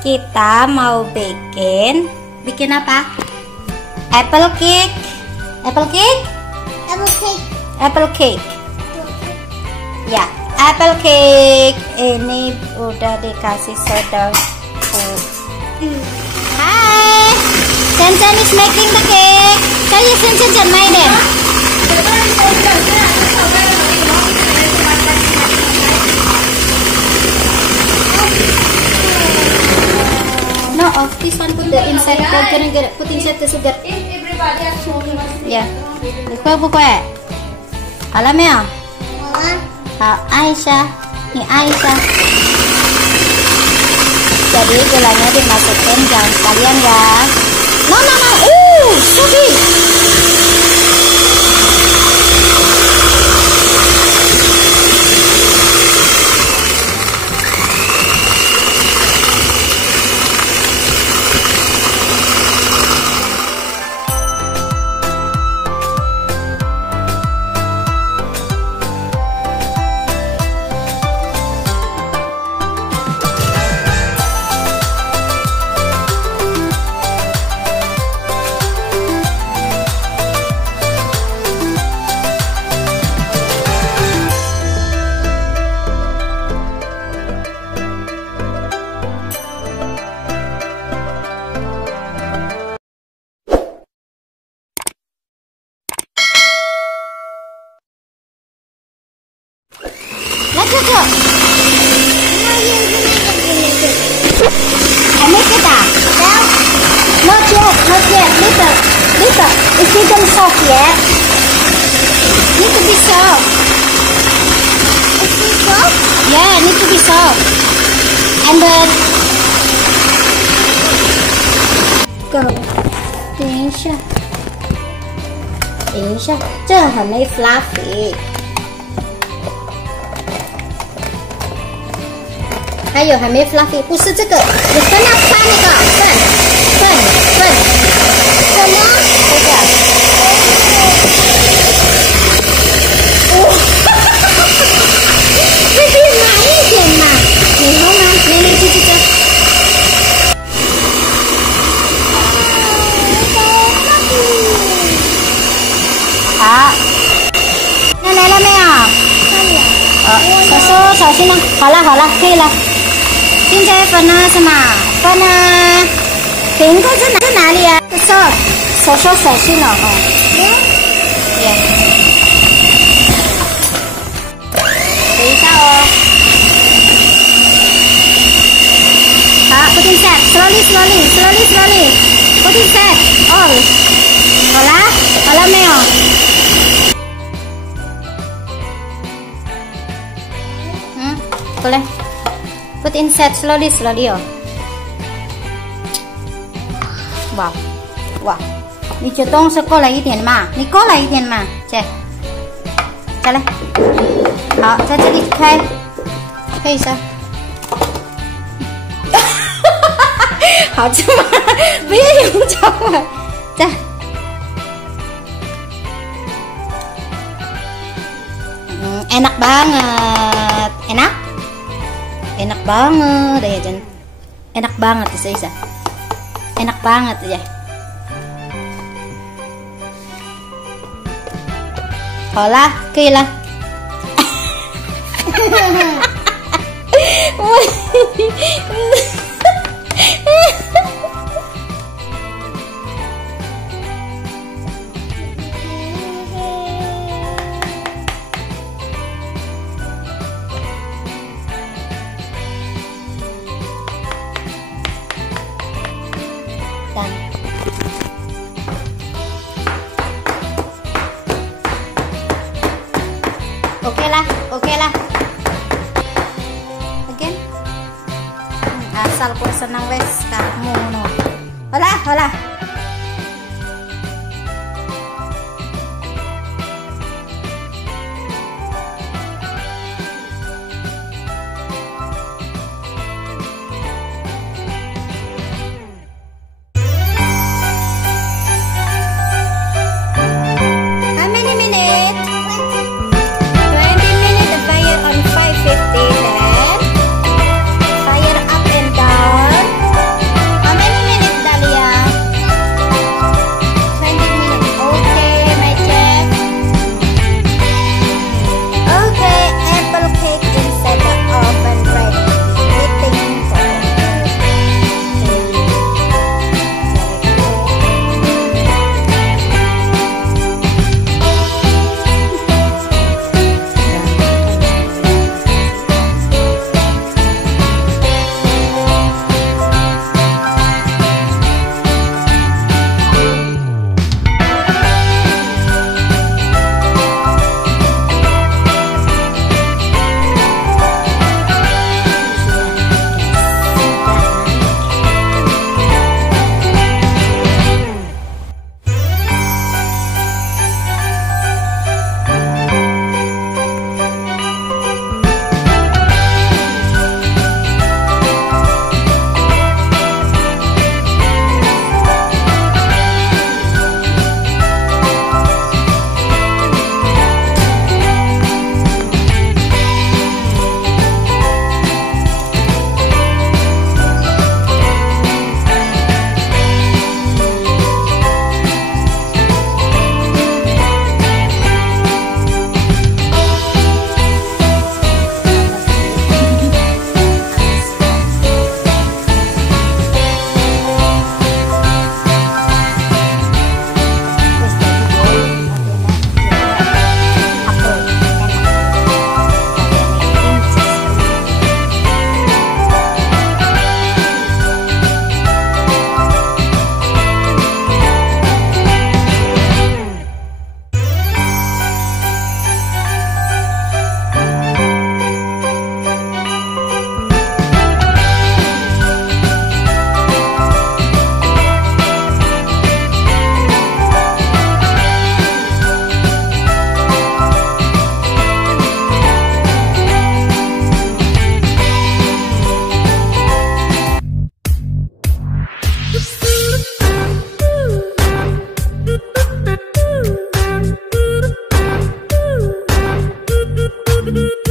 Kita mau bikin apa? Apple cake. Apple cake? Apple cake. Apple cake. Ya, apple cake. Ini udah dikasih soda. Hai, Chan is making the cake. Saya Chan main deh. No, of this one put the inside. Put inside the sugar. Everybody has shown us. Yeah. Buka. Alam ya? Aisyah. Ini Aisyah. Jadi gulanya dimasukin, jangan sekalian ya. No. Sobi. Let's go. I make it up. Not yet. Little. It didn't soft yet. Need to be soft. Is it soft? Yeah, need to be soft. And then go. 等一下，这还没 fluffy。还有还没 fluffy， 不是这个，你跟它翻那个粉，什么？这个。这边慢一点嘛，你好吗？来，这。好，那来了没有？小心了。好了，可以了。现在粉呢？什么粉呢？苹果在哪里啊？手小心了哦。等一下哦。好 ，put inside slowly。put inside all。好了没有？过来。Put inside slowly 哦。哇，你这东西过来一点嘛，再来。好，在这里开一下。好吃吗？不要用脚了，再。Enak banget. Enak banget ya Jan. Enak banget Isa. Enak banget ya. Hola, kila. Oke lah. Again. Asal kok senang wes kamu no. Hola. 什么？